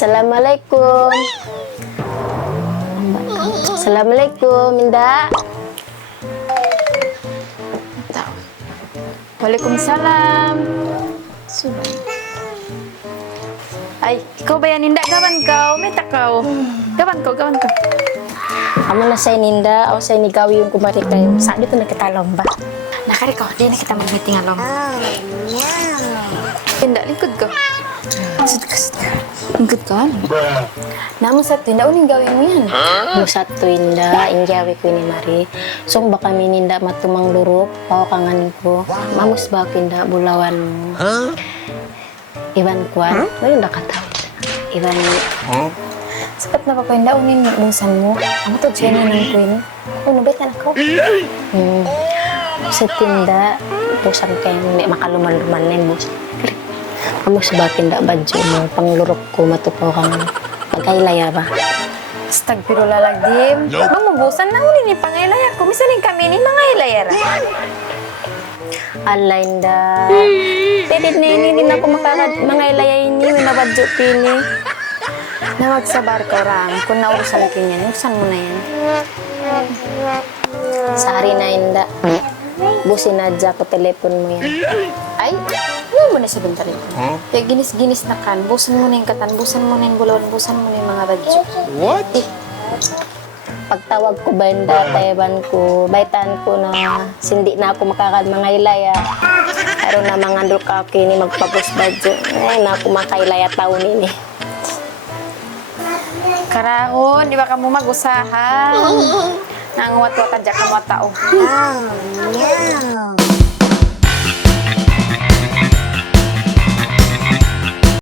Assalamualaikum. Assalamualaikum, Minda. Waalaikumsalam. Sudah. Ay, ikaw ba yan, Ninda? Gawan kau. May takaw. Gawan ko, gawan ko. Amo na sa Ninda, o sa nigawi yung kumari kayo. Saan dito nagkatalong ba? Nakari ko, di na kita mag-meeting along. Ninda, lingkod ko. Lingkod ka? Naman sa Tinda, uling gawin mo yan. Mo sa Tinda, ingyawi ko ni Mari. So, baka kami Ninda matumang lurop, pawakangan ko. Mamos ba Tinda, bulawan mo? Iwan Kwan, ngayon nakatawid. Iwan, sapat na pa ko Tinda, unin bungsan mo. Amo to, dyan na nang ko yun. Nabait na ako. Sa Tinda, busan kayo, may makaluman-luman na yung busan. Amo sa bakin da badyo mo, panglurok ko matupaw kang magkailaya ba? Stag pero lalagdim. Mamubusan na uli ni pangailaya ko. Misaling kami ni mga ilayara. Alain da. Pilit na hindi na ako mga ilaya ini, na badyo pili. Na magsabar ka orang. Kung naurusan ka niyan, urusan mo na yan. Sari na inda. Busin na dya ko telepon mo yan. Ay, ano mo na sa bintari ko? Kaya ginis-ginis na kan. Busan mo na yung katan, busan mo na yung bulawan, busan mo na yung mga badyo. What? Pagtawag ko ba inda, tayaban ko, baitan ko na sindi na ako makakad mga ilaya. Pero na mga duka kini magpapos badyo. Ay, na ako makailaya taon ini. Karahon, di ba ka mo mag-usahan? Nanguwat-watan dyan ka mga tao. Yeah.